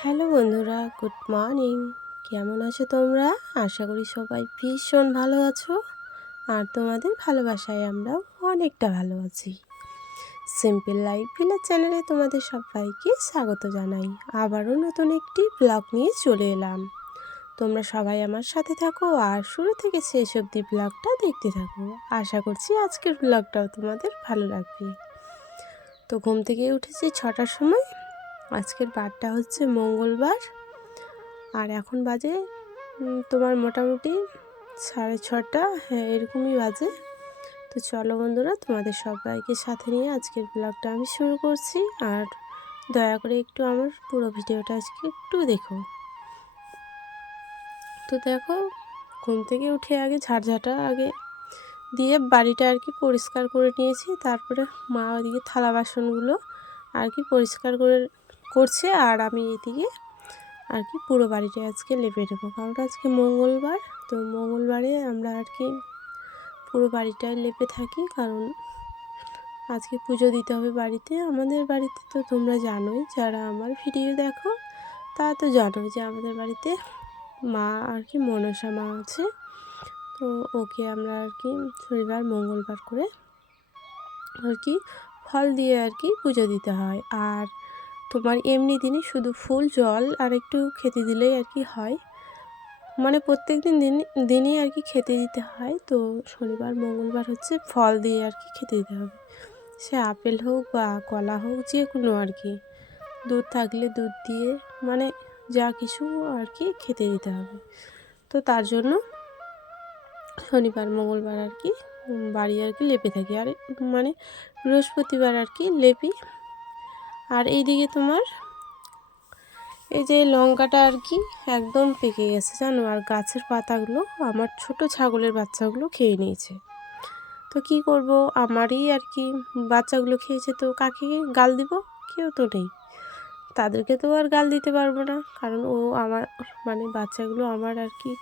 Hello বন্ধুরা, good morning. কেমন আছো তোমরা? আশা করি সবাই ভীষণ ভালো আছো। আর তোমাদের ভালোবাসায় আমরাও অনেকটা ভালো আছি। সিম্পল লাইফ ভিলেজ চ্যানেলে তোমাদের সবাইকে স্বাগত জানাই। আবারও নতুন একটি ব্লগ নিয়ে চলে এলাম। তোমরা সবাই আমার সাথে থাকো আর শুরু থেকে শেষ অবধি ব্লগটা দেখতে থাকো। আশা করছি আজকের ব্লগটাও তোমাদের ভালো লাগবে। তো ঘুম থেকে উঠেছি 6টার সময়। আজকের বারটা হচ্ছে মঙ্গলবার, আর এখন বাজে তোমার মোটামুটি 6:30, হ্যাঁ এরকমই বাজে। তো চলো বন্ধুরা, তোমাদের সবাইকে সাথে নিয়ে আজকের ব্লগটা আমি শুরু করছি। আর দয়া করে একটু আমার পুরো ভিডিওটা আজকে একটু দেখো। তো দেখো, ঘুম থেকে উঠে আগে ঝাড়ঝাঁটা দিয়ে বাড়িটা পরিষ্কার করে নিয়েছি। তারপরে মা ওদিকে থালা বাসনগুলো পরিষ্কার করছে, আর আমি এদিকে পুরো বাড়িটা আজকে লেপে দেবো, কারণ আজকে মঙ্গলবার। তো মঙ্গলবারে আমরা পুরো বাড়িটাই লেপে থাকি, কারণ আজকে পুজো দিতে হবে বাড়িতে। আমাদের বাড়িতে তো তোমরা জানোই, যারা আমার ভিডিও দেখো তা তো জানোই যে আমাদের বাড়িতে মা মনসা মা আছে। তো ওকে আমরা শনিবার মঙ্গলবার করে ফল দিয়ে পুজো দিতে হয়। আর তোমার এমনি দিনে শুধু ফুল জল আর একটু খেতে দিলেই হয়, মানে প্রত্যেক দিনই খেতে দিতে হয়। তো শনিবার মঙ্গলবার হচ্ছে ফল দিয়ে খেতে দিতে হবে। সে আপেল হোক বা কলা হোক, যে কোনো দুধ থাকলে দুধ দিয়ে, মানে যা কিছু খেতে দিতে হবে। তো তার জন্য শনিবার মঙ্গলবার বাড়ি লেপে থাকি, আর মানে বৃহস্পতিবার লেপি। আর এইদিকে তোমার এই যে লঙ্কাটা একদম পেকে গেছে জানো, আর গাছের পাতাগুলো আমার ছোট ছাগলের বাচ্চাগুলো খেয়ে নিয়েছে। তো কি করব, আমারই বাচ্চাগুলো খেয়েছে, তো কাকে গাল দিব? কেউ তো নেই, তাদেরকে তো আর গাল দিতে পারবো না, কারণ ও আমার বাচ্চাগুলো আমার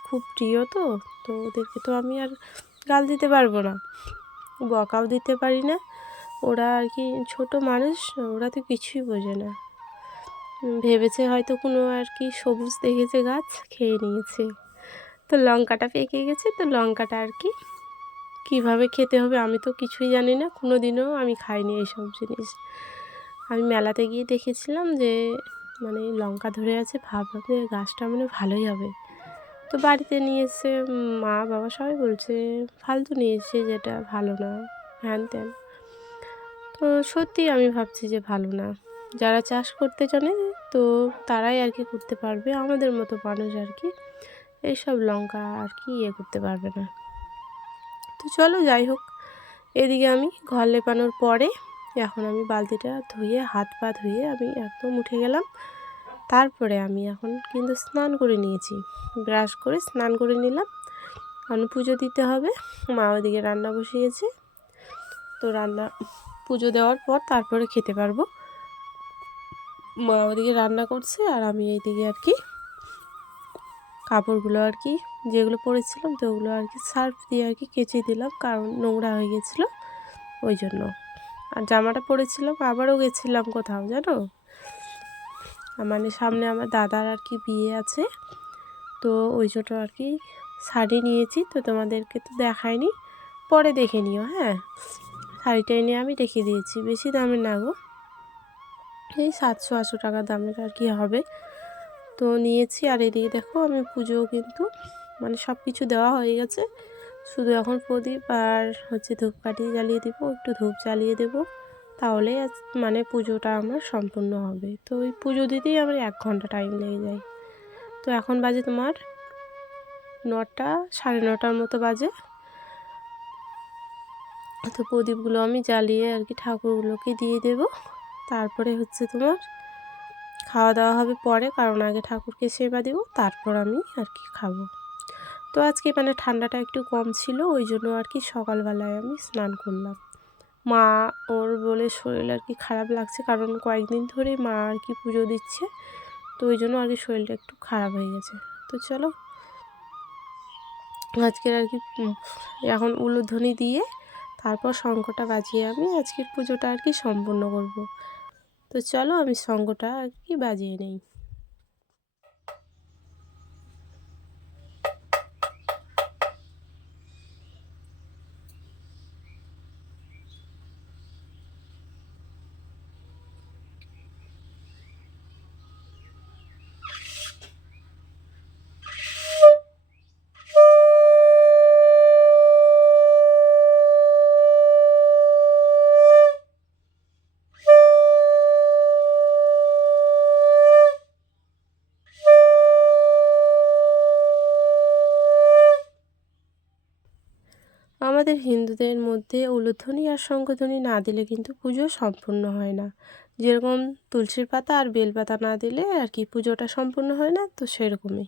খুব প্রিয়। তো তো ওদেরকে তো আমি আর গাল দিতে পারবো না, বকাও দিতে পারি না। ওরা ছোট মানুষ, ওরা তো কিছুই বোঝে না। ভেবেছে হয়তো কোনো সবুজ দেখেছে গাছ, খেয়ে নিয়েছে। তো লঙ্কাটা পেকে গেছে, তো লঙ্কাটা কীভাবে খেতে হবে আমি তো কিছুই জানি না, কোনো দিনও আমি খাইনি এইসব জিনিস। আমি মেলাতে গিয়ে দেখেছিলাম যে লঙ্কা ধরে আছে, ভাবলাম যে গাছটা ভালোই হবে। তো বাড়িতে নিয়ে এসে মা বাবা সবাই বলছে ফালতু নিয়ে এসে, যেটা ভালো না, হ্যান ত্যান। তো সত্যি আমি ভাবছি যে ভালো না। যারা চাষ করতে জানে তো তারাই করতে পারবে, আমাদের মতো মানুষ এইসব লঙ্কা করতে পারবে না। তো চলো যাই হোক, এদিকে আমি ঘর লেপানোর পরে এখন আমি বালতিটা ধুয়ে, হাত পা ধুয়ে আমি একদম উঠে গেলাম। তারপরে আমি এখন স্নান করে নিয়েছি, ব্রাশ করে স্নান করে নিলাম, কারণ পুজো দিতে হবে। মা ওদিকে রান্না বসিয়েছে, তো পুজো দেওয়ার পর তারপরে খেতে পারবো। মা ওদিকে রান্না করছে, আর আমি এইদিকে কাপড়গুলো যেগুলো পরেছিলাম তো ওগুলো সার্ফ দিয়ে কেচে দিলাম, কারণ নোংরা হয়ে গেছিলো ওই জন্য। আর জামাটা পরেছিলাম, আবারও গেছিলাম কোথাও জানো, সামনে আমার দাদার বিয়ে আছে, তো ওই জন্য শাড়ি নিয়েছি। তো তোমাদেরকে তো দেখায়নি, পরে দেখে নিও। হ্যাঁ, শাড়িটা এনে আমি রেখে দিয়েছি, বেশি দামের না গো, এই 700-800 টাকা দামের হবে। তো নিয়েছি। আর এদিকে দেখো, আমি পুজো সব কিছু দেওয়া হয়ে গেছে, শুধু এখন প্রদীপ আর ধূপকাঠি জ্বালিয়ে দেবো, একটু ধূপ জ্বালিয়ে দেবো, তাহলে পুজোটা আমার সম্পূর্ণ হবে। তো ওই পুজো দিতেই আমার 1 ঘন্টা টাইম লেগে যায়। তো এখন বাজে তোমার 9টা, 9:30 মতো বাজে। তো প্রদীপগুলো আমি জ্বালিয়ে ঠাকুরগুলোকে দিয়ে দেব। তারপরে তোমার খাওয়া দাওয়া হবে পরে, কারণ আগে ঠাকুরকে সেবা দেব, তারপর আমি খাবো। তো আজকে ঠান্ডাটা একটু কম ছিল, ওই জন্য সকালবেলায় আমি স্নান করলাম। মা ওর বলে শরীর খারাপ লাগছে, কারণ কয়েকদিন ধরে মা পুজো দিচ্ছে, তো ওই জন্য শরীরটা একটু খারাপ হয়ে গেছে। তো চলো আজকের এখন উলুধ্বনি দিয়ে তারপর শঙ্খটা বাজিয়ে আমি আজকের পুজোটা সম্পূর্ণ করব। তো চলো আমি শঙ্খটা বাজিয়ে নেই। আমাদের হিন্দুদের মধ্যে উলুধ্বনি আর শঙ্খধ্বনি না দিলে কিন্তু পুজো সম্পূর্ণ হয় না। যেরকম তুলসীর পাতা আর বেলপাতা না দিলে আর কি পুজোটা সম্পূর্ণ হয় না, তো সেরকমই।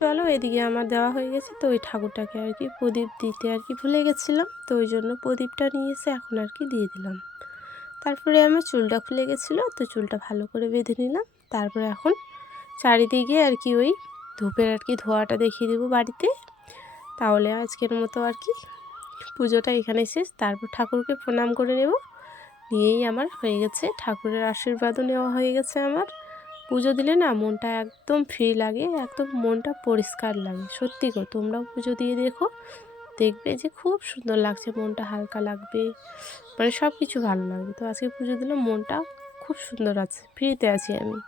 চলো, এদিকে আমার দেওয়া হয়ে গেছে, তো ওই ঠাকুরটাকে আর কি প্রদীপ দিতে আর কি ভুলে গেছিলাম, তো ওই জন্য প্রদীপটা নিয়ে এসে এখন আর কি দিয়ে দিলাম। তারপরে আমার চুলটা খুলে গেছিলো, তো চুলটা ভালো করে বেঁধে নিলাম। তারপরে এখন চারিদিকে আর কি ওই ধূপের আর কি ধোঁয়াটা দেখিয়ে দেবো বাড়িতে। তাহলে আজকের মতো আর কি পুজোটা এখানেই শেষ। তারপর ঠাকুরকে প্রণাম করে নেব, নিয়েই আমার হয়ে গেছে, ঠাকুরের আশীর্বাদও নেওয়া হয়ে গেছে আমার। পুজো দিলে না মনটা একদম ফ্রি লাগে, একদম মনটা পরিষ্কার লাগে। সত্যি গো, তোমরাও পুজো দিয়ে দেখো, দেখবে যে খুব সুন্দর লাগছে, মনটা হালকা লাগবে, মানে সব কিছু ভালো লাগবে। তো আজকে পুজো দিলে মনটা খুব সুন্দর আছে, ফ্রিতে আছি আমি।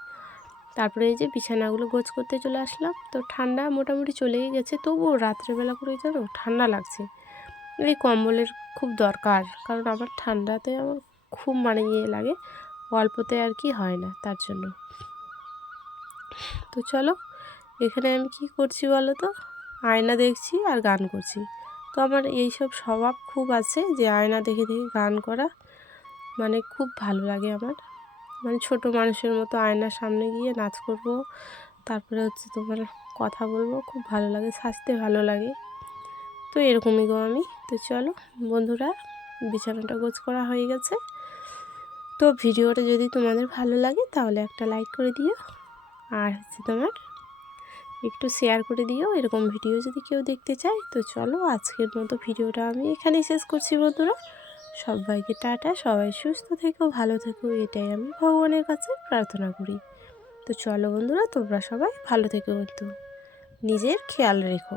তারপরে এই যে বিছানাগুলো গোছ করতে চলে আসলাম। তো ঠান্ডা মোটামুটি চলেই গেছে, তবুও রাত্রেবেলা করে জানো ঠান্ডা লাগছে। এই কম্বলের খুব দরকার, কারণ আমার ঠান্ডাতে আমার খুব মানে লাগে, অল্পতে আর কি হয় না, তার জন্য। তো চলো, এখানে আমি কি করছি বলো তো, আয়না দেখছি আর গান করছি। তো আমার এইসব স্বভাব খুব আছে যে আয়না দেখে দেখে গান করা, মানে খুব ভালো লাগে আমার। মানে ছোট মানুষের মতো আয়নার সামনে গিয়ে নাচ করব, তারপরে হচ্ছে তোমার কথা বলবো, খুব ভালো লাগে, সাজতে ভালো লাগে। তো এরকমই গো আমি। তো চলো বন্ধুরা, বিছানাটা গোছ করা হয়ে গেছে। তো ভিডিওটা যদি তোমাদের ভালো লাগে তাহলে একটা লাইক করে দিও, আর হচ্ছে তোমার একটু শেয়ার করে দিও, এরকম ভিডিও যদি কেউ দেখতে চায়। তো চলো, আজকের মতো ভিডিওটা আমি এখানেই শেষ করছি বন্ধুরা। সবাইকে টাটা, সবাই সুস্থ থেকো, ভালো থেকো, এটাই আমি ভগবানের কাছে প্রার্থনা করি। তো চলো বন্ধুরা, তোমরা সবাই ভালো থেকো, কিন্তু নিজের খেয়াল রেখো।